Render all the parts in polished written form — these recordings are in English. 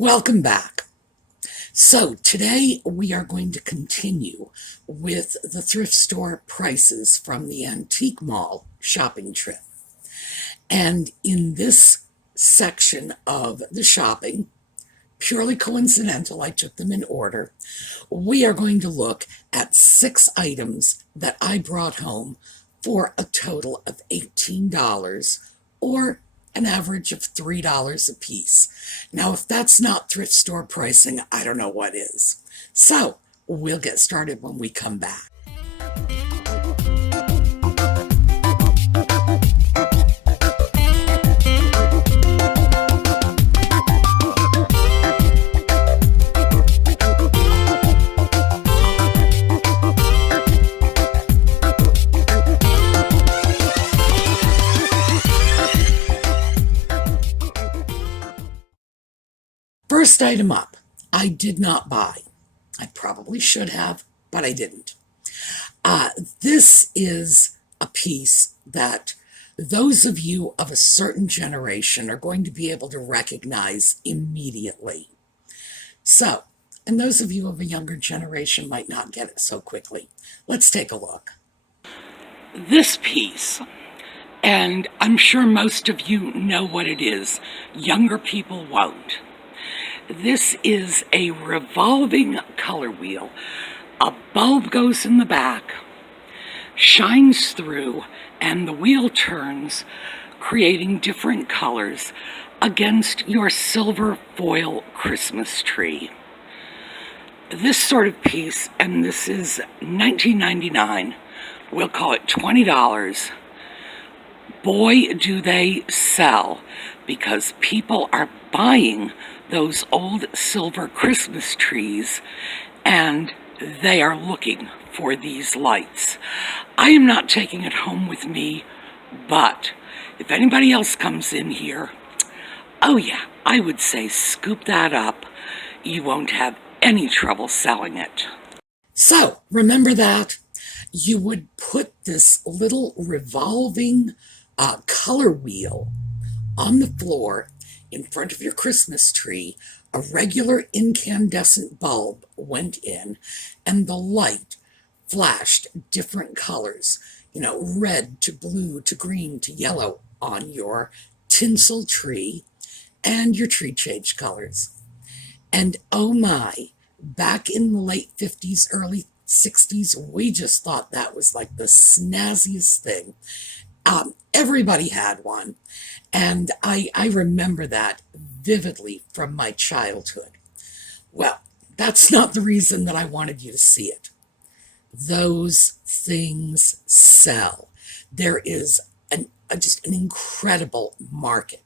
Welcome back. So today we are going to continue with the thrift store prices from the antique mall shopping trip. And in this section of the shopping, purely coincidental, I took them in order, we are going to look at 6 items that I brought home for a total of $18, or an average of $3 a piece. Now, if that's not thrift store pricing, I don't know what is. So, we'll get started when we come back. First item up, I did not buy. I probably should have, but I didn't. This is a piece that those of you of a certain generation are going to be able to recognize immediately. So, and those of you of a younger generation might not get it so quickly. Let's take a look. This piece, and I'm sure most of you know what it is, younger people won't. This is a revolving color wheel. A bulb goes in the back, shines through, and the wheel turns, creating different colors against your silver foil Christmas tree. This sort of piece, and this is $19.99, we'll call it $20. Boy, do they sell, because people are buying those old silver Christmas trees, and they are looking for these lights. I am not taking it home with me, but if anybody else comes in here, oh yeah, I would say scoop that up. You won't have any trouble selling it. So, remember that? You would put this little revolving color wheel on the floor in front of your Christmas tree. A regular incandescent bulb went in, and the light flashed different colors, red to blue to green to yellow on your tinsel tree, and your tree changed colors. And oh my, back in the late 50s, early 60s, we just thought that was like the snazziest thing. Everybody had one. And I remember that vividly from my childhood. Well, that's not the reason that I wanted you to see it. Those things sell. There is just an incredible market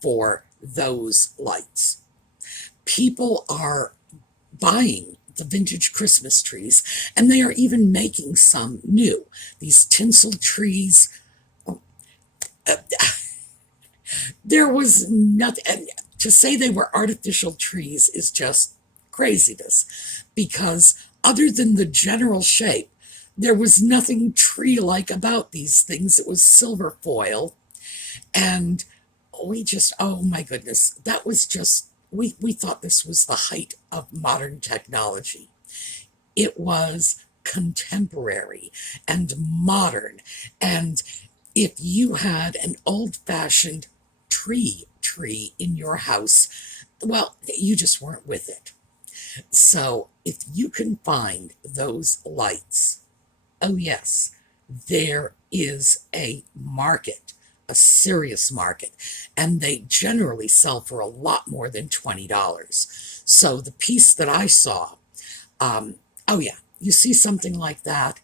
for those lights. People are buying the vintage Christmas trees, and they are even making some new. These tinsel trees. There was nothing, and to say they were artificial trees is just craziness, because other than the general shape, there was nothing tree-like about these things. It was silver foil, and oh my goodness, that was just, we thought this was the height of modern technology. It was contemporary and modern, and if you had an old-fashioned tree in your house, well, you just weren't with it. So if you can find those lights, oh yes, there is a market, a serious market, and they generally sell for a lot more than $20. So the piece that I saw, oh yeah, you see something like that,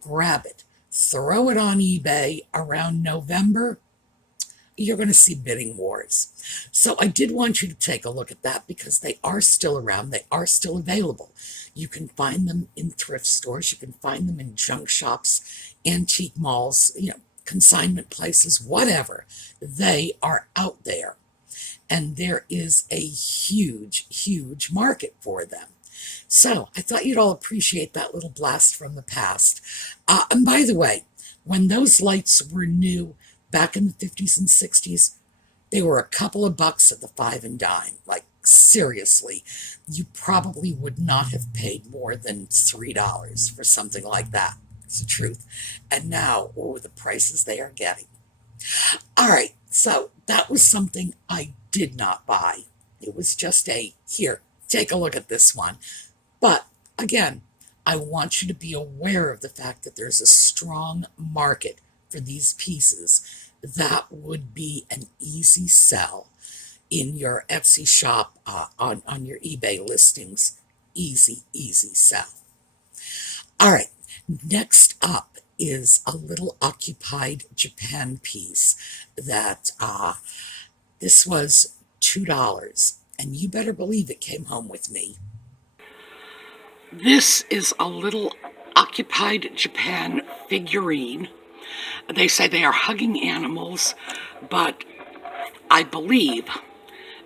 grab it, throw it on eBay around November, you're going to see bidding wars. So I did want you to take a look at that, because they are still around. They are still available. You can find them in thrift stores. You can find them in junk shops, antique malls, consignment places, whatever. They are out there. And there is a huge, huge market for them. So I thought you'd all appreciate that little blast from the past. And by the way, when those lights were new, back in the 50s and 60s, they were a couple of bucks at the 5 and dime, like seriously, you probably would not have paid more than $3 for something like that. It's the truth. And now, oh, the prices they are getting. All right, so that was something I did not buy. It was just a, here, take a look at this one. But again, I want you to be aware of the fact that there's a strong market for these pieces. That would be an easy sell in your Etsy shop, on your eBay listings. Easy, easy sell. All right, next up is a little occupied Japan piece that this was $2, and you better believe it came home with me. This is a little occupied Japan figurine. They say they are hugging animals, but I believe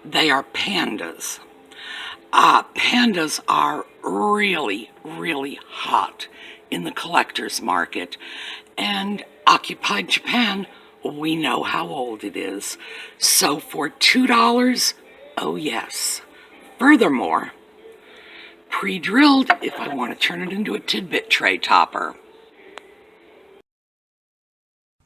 they are pandas. Pandas are really, really hot in the collector's market, and occupied Japan, we know how old it is. So for $2, oh yes. Furthermore, pre-drilled if I want to turn it into a Tidbit tray topper.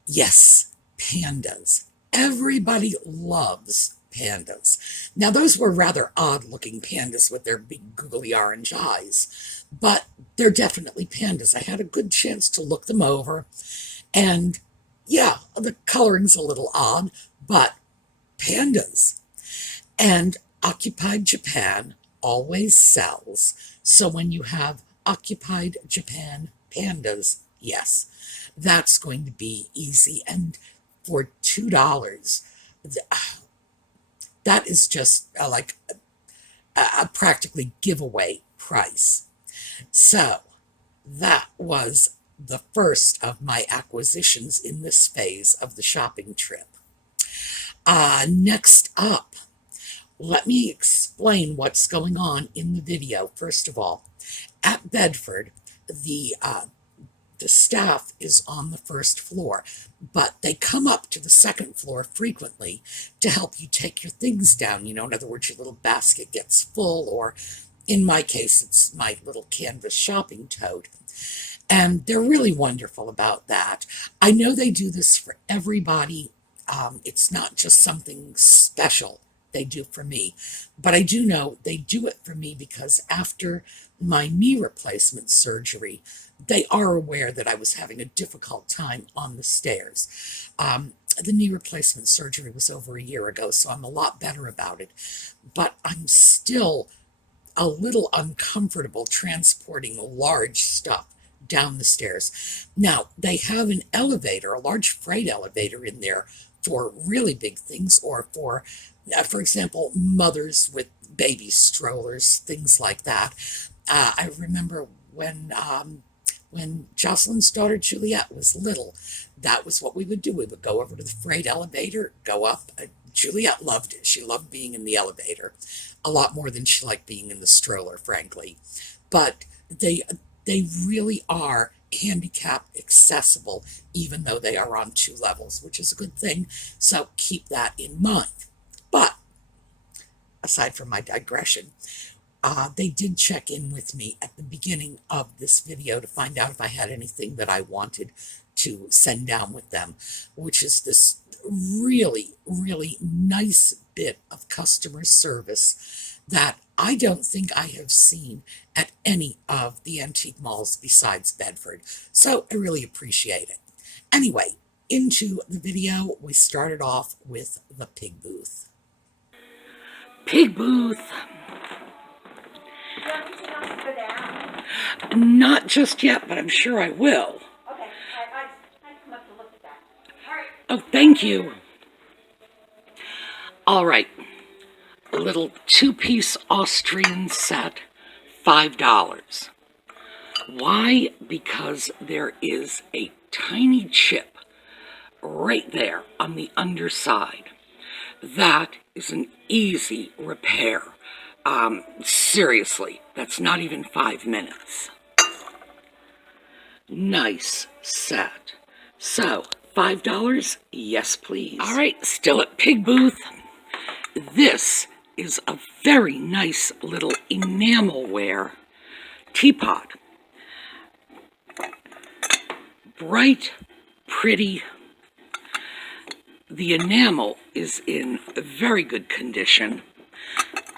Yes, pandas. Everybody loves pandas. Now, those were rather odd-looking pandas with their big googly orange eyes, but they're definitely pandas. I had a good chance to look them over, and yeah, the coloring's a little odd, but pandas. And occupied Japan always sells, so when you have occupied Japan pandas, yes, that's going to be easy. And for $2, that is just like a practically giveaway price. So that was the first of my acquisitions in this phase of the shopping trip. Next up, let me explain what's going on in the video. First of all, at Bedford, the staff is on the first floor, but they come up to the second floor frequently to help you take your things down. You know, in other words, your little basket gets full, or in my case, it's my little canvas shopping tote. And they're really wonderful about that. I know they do this for everybody. It's not just something special they do for me, but I do know they do it for me because after my knee replacement surgery, they are aware that I was having a difficult time on the stairs. The knee replacement surgery was over a year ago, so I'm a lot better about it, but I'm still a little uncomfortable transporting large stuff down the stairs. Now, they have an elevator, a large freight elevator in there for really big things, or for example, mothers with baby strollers, things like that. I remember when Jocelyn's daughter Juliet was little, that was what we would do. We would go over to the freight elevator, go up. Juliet loved it. She loved being in the elevator a lot more than she liked being in the stroller, frankly. But they really are handicap accessible, even though they are on 2 levels, which is a good thing. So keep that in mind. But aside from my digression, they did check in with me at the beginning of this video to find out if I had anything that I wanted to send down with them, which is this really, really nice bit of customer service that I don't think I have seen at any of the antique malls besides Bedford. So I really appreciate it. Anyway, into the video, we started off with the pig booth. Pig booth. Not just yet, but I'm sure I will. Okay, I come up to look at that. All right. Oh, thank you. All right, a little 2-piece Austrian set, $5. Why? Because there is a tiny chip right there on the underside. That is an easy repair. Seriously, that's not even 5 minutes. Nice set. So, $5? Yes, please. All right, still at Pig Booth. This is a very nice little enamelware teapot. Bright, pretty. The enamel is in very good condition.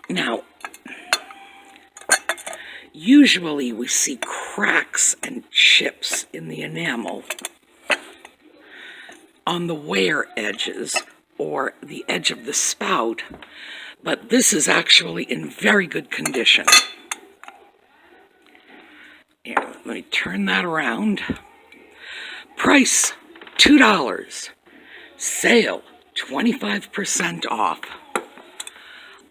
Now, usually we see cracks and chips in the enamel on the wear edges or the edge of the spout, but this is actually in very good condition. Here, let me turn that around. Price, $2. Sale, 25% off.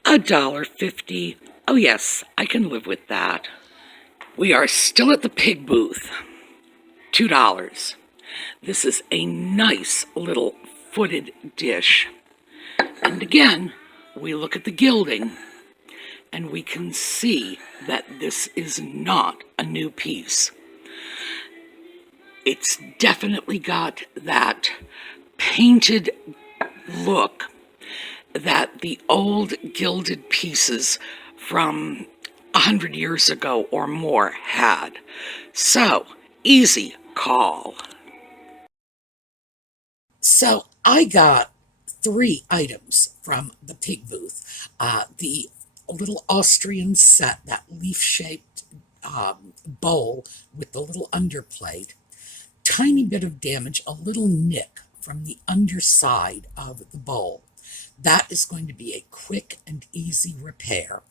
$1.50. Oh yes, I can live with that. We are still at the pig booth. $2. This is a nice little footed dish. And again, we look at the gilding and we can see that this is not a new piece. It's definitely got that painted look that the old gilded pieces from 100 years ago or more had. So, easy call. So, I got 3 items from the pig booth. The little Austrian set, that leaf-shaped bowl with the little underplate. Tiny bit of damage, a little nick from the underside of the bowl. That is going to be a quick and easy repair.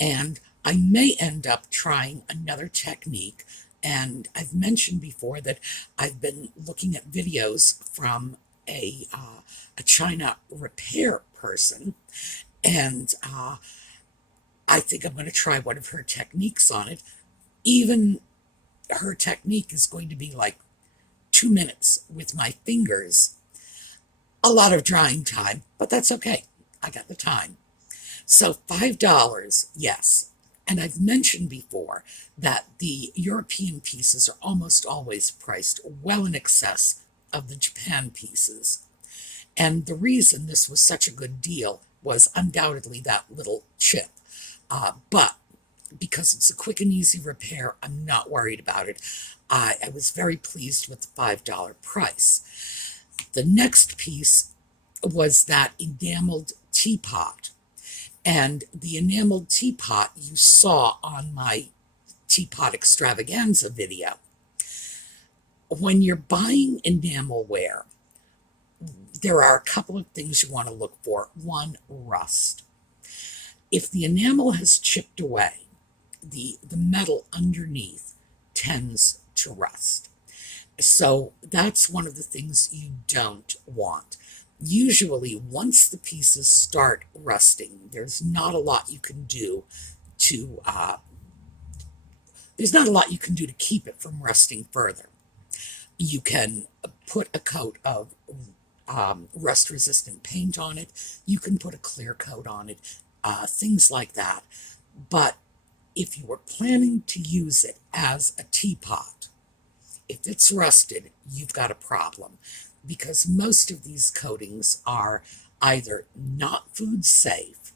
And I may end up trying another technique. And I've mentioned before that I've been looking at videos from a China repair person. And I think I'm going to try one of her techniques on it. Even her technique is going to be like 2 minutes with my fingers. A lot of drying time, but that's okay. I got the time. So $5, yes. And I've mentioned before that the European pieces are almost always priced well in excess of the Japan pieces. And the reason this was such a good deal was undoubtedly that little chip. But because it's a quick and easy repair, I'm not worried about it. I was very pleased with the $5 price. The next piece was that enameled teapot. And the enameled teapot you saw on my teapot extravaganza video. When you're buying enamelware, there are a couple of things you want to look for. One, rust. If the enamel has chipped away, the metal underneath tends to rust. So that's one of the things you don't want. Usually, once the pieces start rusting, there's not a lot you can do to keep it from rusting further. You can put a coat of rust-resistant paint on it. You can put a clear coat on it, things like that. But if you were planning to use it as a teapot, if it's rusted, you've got a problem, because most of these coatings are either not food safe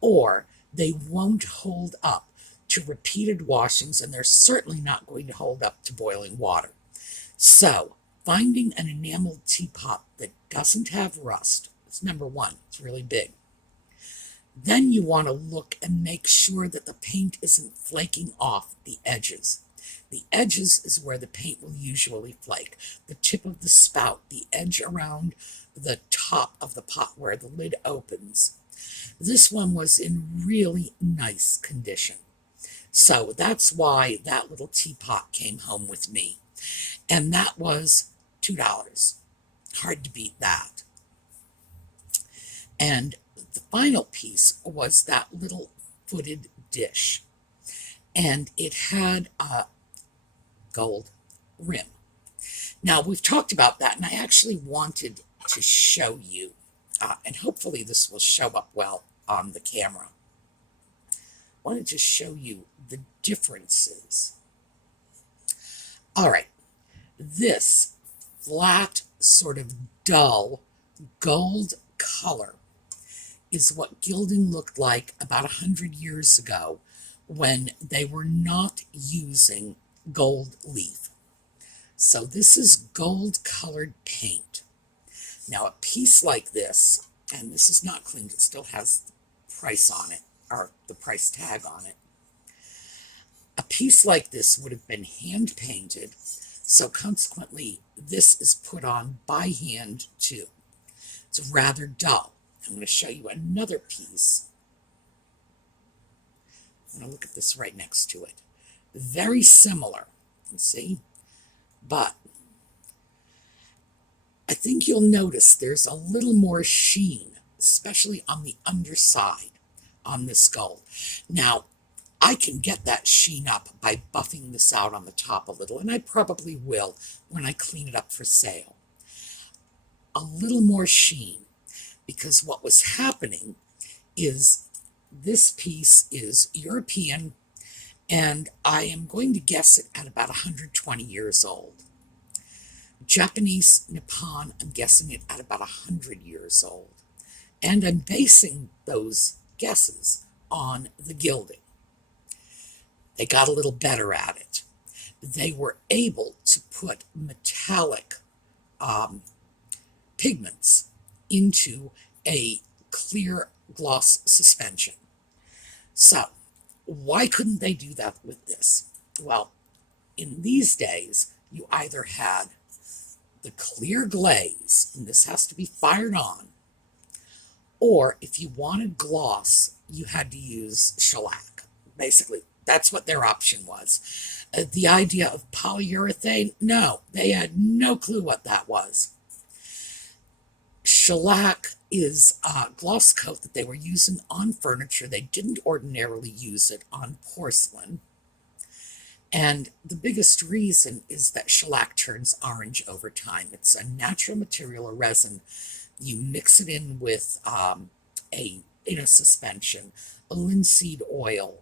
or they won't hold up to repeated washings, and they're certainly not going to hold up to boiling water. So finding an enameled teapot that doesn't have rust is number one. It's really big. Then you want to look and make sure that the paint isn't flaking off the edges. The edges is where the paint will usually flake. The tip of the spout, the edge around the top of the pot where the lid opens. This one was in really nice condition. So that's why that little teapot came home with me. And that was $2. Hard to beat that. And the final piece was that little footed dish. And it had a gold rim. Now, we've talked about that, and I actually wanted to show you, and hopefully this will show up well on the camera. I wanted to show you the differences. All right, this flat, sort of dull gold color is what gilding looked like about 100 years ago when they were not using gold leaf. So this is gold colored paint. Now a piece like this, and this is not cleaned, it still has the price on it, or the price tag on it. A piece like this would have been hand painted, so consequently this is put on by hand too. It's rather dull. I'm going to show you another piece. I'm going to look at this right next to it. Very similar, you see, but I think you'll notice there's a little more sheen, especially on the underside on this gold. Now, I can get that sheen up by buffing this out on the top a little, and I probably will when I clean it up for sale. A little more sheen, because what was happening is this piece is European, and I am going to guess it at about 120 years old. Japanese Nippon, I'm guessing it at about 100 years old. And I'm basing those guesses on the gilding. They got a little better at it. They were able to put metallic pigments into a clear gloss suspension. So, why couldn't they do that with this? Well, in these days, you either had the clear glaze, and this has to be fired on, or if you wanted gloss, you had to use shellac. Basically, that's what their option was. The idea of polyurethane, no, they had no clue what that was. Shellac is a gloss coat that they were using on furniture. They didn't ordinarily use it on porcelain. And the biggest reason is that shellac turns orange over time. It's a natural material, a resin. You mix it in with in a suspension, a linseed oil,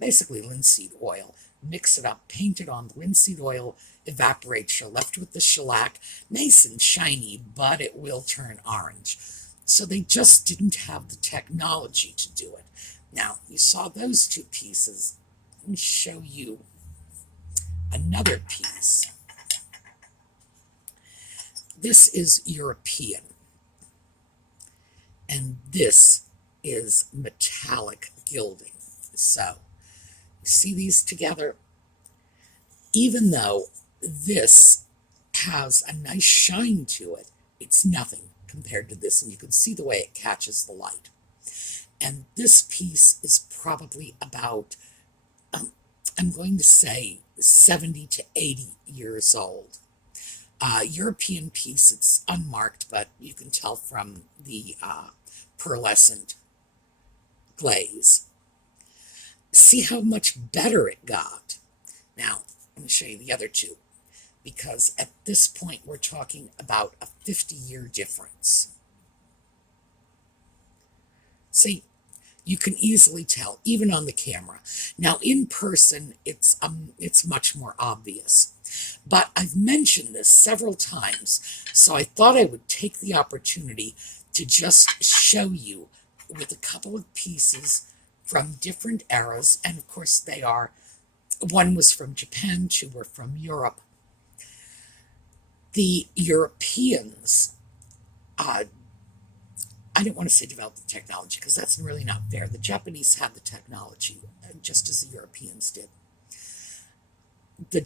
basically linseed oil. Mix it up, paint it on. The linseed oil evaporates. You're left with the shellac, nice and shiny, but it will turn orange. So they just didn't have the technology to do it. Now, you saw those two pieces. Let me show you another piece. This is European, and this is metallic gilding. So, you see these together? Even though this has a nice shine to it, it's nothing compared to this, and you can see the way it catches the light. And this piece is probably about, I'm going to say 70 to 80 years old. European piece, it's unmarked, but you can tell from the pearlescent glaze. See how much better it got. Now, I'm going to show you the other two, because at this point we're talking about a 50-year difference. See, you can easily tell, even on the camera. Now, in person, it's much more obvious. But I've mentioned this several times, so I thought I would take the opportunity to just show you with a couple of pieces from different eras, and of course they are, one was from Japan, two were from Europe. The Europeans, I don't want to say developed the technology, because that's really not fair. The Japanese had the technology, just as the Europeans did. The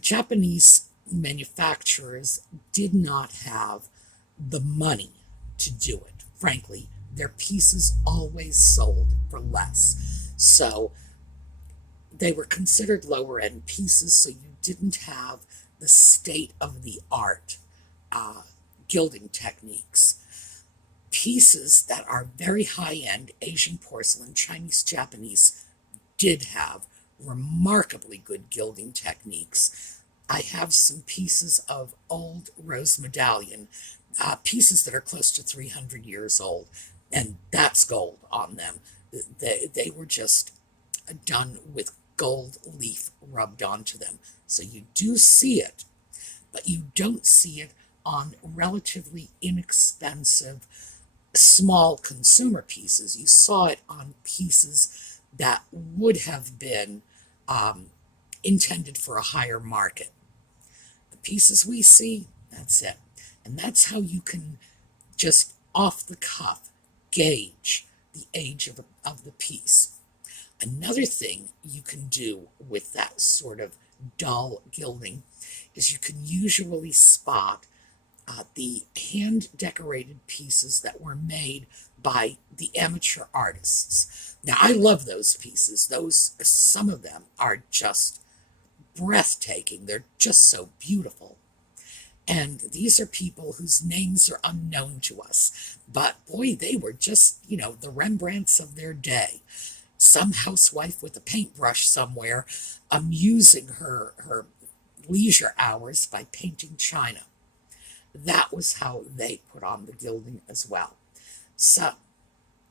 Japanese manufacturers did not have the money to do it. Frankly, their pieces always sold for less. So they were considered lower end pieces, so you didn't have the state-of-the-art gilding techniques. Pieces that are very high-end, Asian porcelain, Chinese, Japanese, did have remarkably good gilding techniques. I have some pieces of old rose medallion, pieces that are close to 300 years old, and that's gold on them. They were just done with gold leaf rubbed onto them. So you do see it, but you don't see it on relatively inexpensive small consumer pieces. You saw it on pieces that would have been intended for a higher market. The pieces we see, that's it. And that's how you can just off the cuff gauge the age of the piece. Another thing you can do with that sort of dull gilding is you can usually spot the hand-decorated pieces that were made by the amateur artists. Now, I love those pieces. Some of them are just breathtaking. They're just so beautiful. And these are people whose names are unknown to us. But boy, they were just, the Rembrandts of their day. Some housewife with a paintbrush somewhere amusing her leisure hours by painting china. That was how they put on the gilding as well. So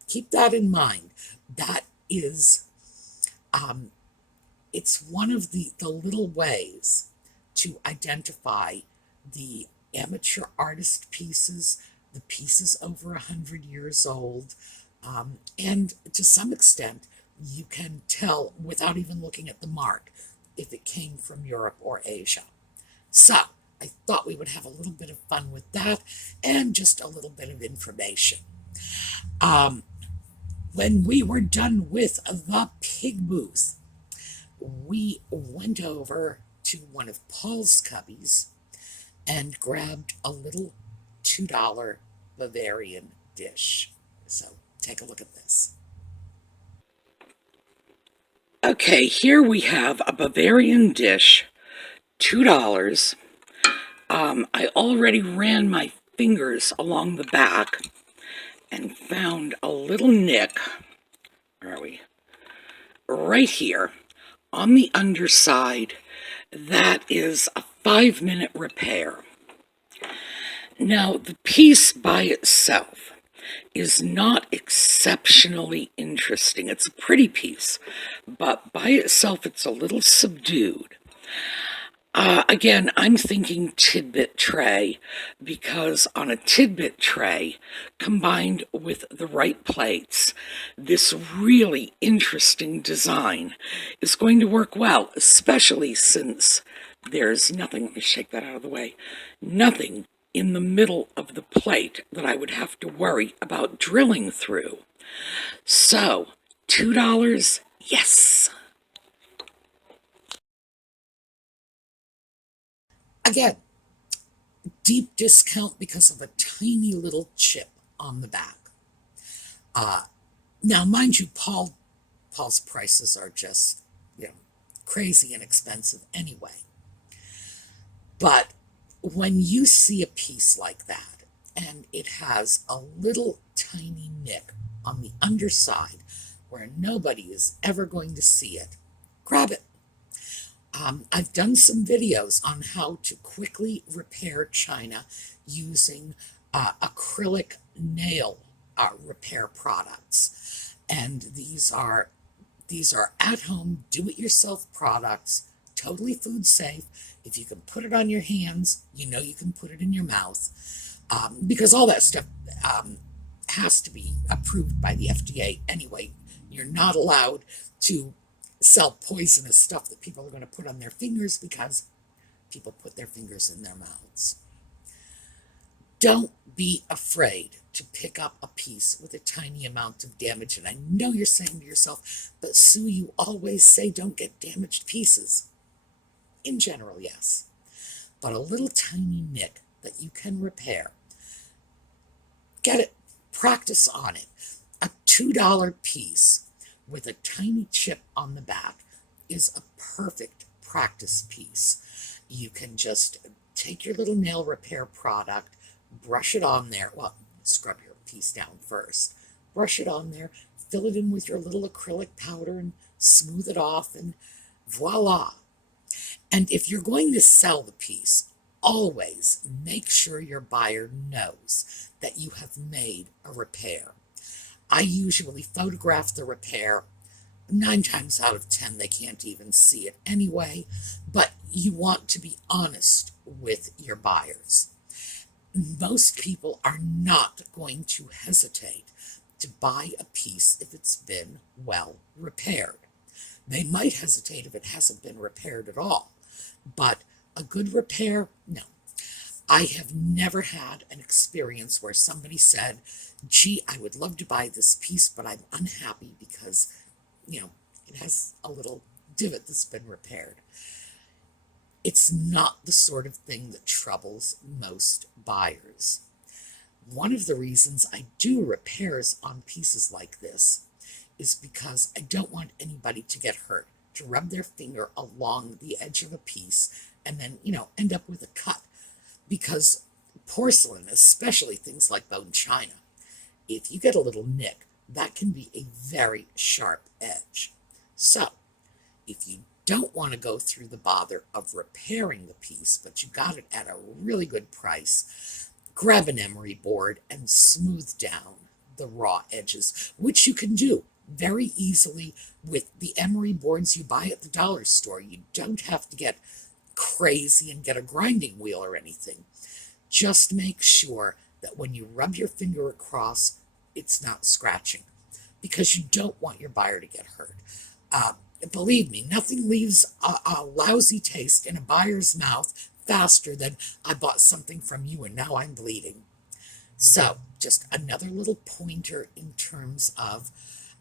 keep that in mind. That is, it's one of the little ways to identify the amateur artist pieces, the pieces over 100 years old, and to some extent, you can tell without even looking at the mark if it came from Europe or Asia. So I thought we would have a little bit of fun with that and just a little bit of information. When we were done with the pig booth, we went over to one of Paul's cubbies and grabbed a little $2 Bavarian dish. So take a look at this. Okay, here we have a Bavarian dish, $2. I already ran my fingers along the back and found a little nick, where are we? Right here on the underside. That is a 5-minute repair. Now, the piece by itself is not exceptionally interesting. It's a pretty piece, but by itself it's a little subdued. Again, I'm thinking Tidbit tray, because on a Tidbit tray, combined with the right plates, this really interesting design is going to work well, especially since there's nothing, let me shake that out of the way, nothing in the middle of the plate that I would have to worry about drilling through. So, $2, yes. Again, deep discount because of a tiny little chip on the back. Now, mind you, Paul's prices are just, crazy and expensive anyway. But when you see a piece like that, and it has a little tiny nick on the underside where nobody is ever going to see it, grab it. I've done some videos on how to quickly repair china using acrylic nail repair products. And these are at-home, do-it-yourself products, totally food safe. If you can put it on your hands, you can put it in your mouth, because all that stuff has to be approved by the FDA anyway. You're not allowed to sell poisonous stuff that people are going to put on their fingers because people put their fingers in their mouths. Don't be afraid to pick up a piece with a tiny amount of damage. And I know you're saying to yourself, but Sue, you always say don't get damaged pieces. In general, yes. But a little tiny nick that you can repair, get it, practice on it. A $2 piece with a tiny chip on the back is a perfect practice piece. You can just take your little nail repair product, brush it on there. Well, scrub your piece down first. Brush it on there, fill it in with your little acrylic powder and smooth it off, and voila. And if you're going to sell the piece, always make sure your buyer knows that you have made a repair. I usually photograph the repair. 9 times out of 10, they can't even see it anyway, but you want to be honest with your buyers. most people are not going to hesitate to buy a piece if it's been well repaired. They might hesitate if it hasn't been repaired at all, but a good repair, no. I have never had an experience where somebody said, gee, I would love to buy this piece, but I'm unhappy because, it has a little divot that's been repaired. It's not the sort of thing that troubles most buyers. One of the reasons I do repairs on pieces like this is because I don't want anybody to get hurt, to rub their finger along the edge of a piece and then, end up with a cut. Because porcelain, especially things like bone china, if you get a little nick, that can be a very sharp edge. So, if you don't want to go through the bother of repairing the piece, but you got it at a really good price, grab an emery board and smooth down the raw edges, which you can do very easily with the emery boards you buy at the dollar store. You don't have to get crazy and get a grinding wheel or anything. Just make sure that when you rub your finger across, it's not scratching, because you don't want your buyer to get hurt. Believe me, nothing leaves a lousy taste in a buyer's mouth faster than, I bought something from you and now I'm bleeding. So, just another little pointer in terms of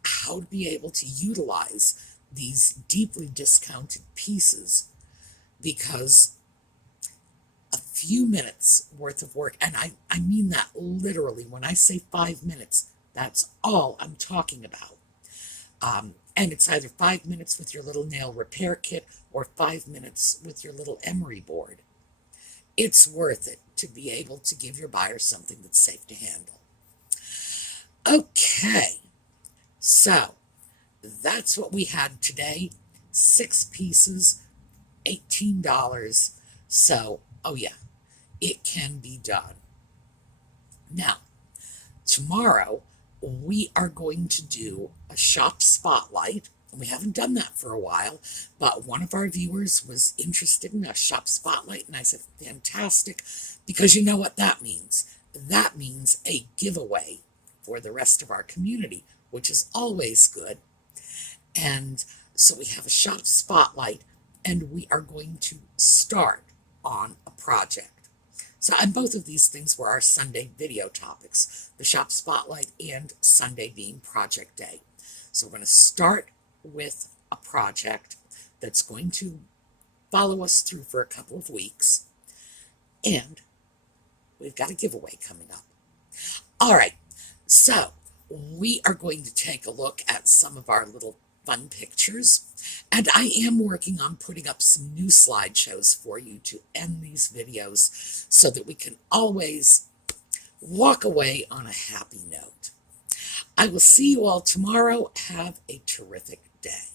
how to be able to utilize these deeply discounted pieces, because a few minutes worth of work, and I mean that literally. When I say 5 minutes, that's all I'm talking about. And it's either 5 minutes with your little nail repair kit or 5 minutes with your little emery board. It's worth it to be able to give your buyer something that's safe to handle. Okay, so that's what we had today. 6 pieces, $18. So, oh yeah, it can be done. Now, tomorrow we are going to do a shop spotlight. We haven't done that for a while, but one of our viewers was interested in a shop spotlight, and I said, fantastic, because you know what that means. That means a giveaway for the rest of our community, which is always good. And so we have a shop spotlight, and we are going to start on a project. So, and both of these things were our Sunday video topics, the shop spotlight and Sunday being project day. So we're going to start with a project that's going to follow us through for a couple of weeks, and we've got a giveaway coming up. All right, so we are going to take a look at some of our little fun pictures, and I am working on putting up some new slideshows for you to end these videos so that we can always walk away on a happy note. I will see you all tomorrow. Have a terrific day.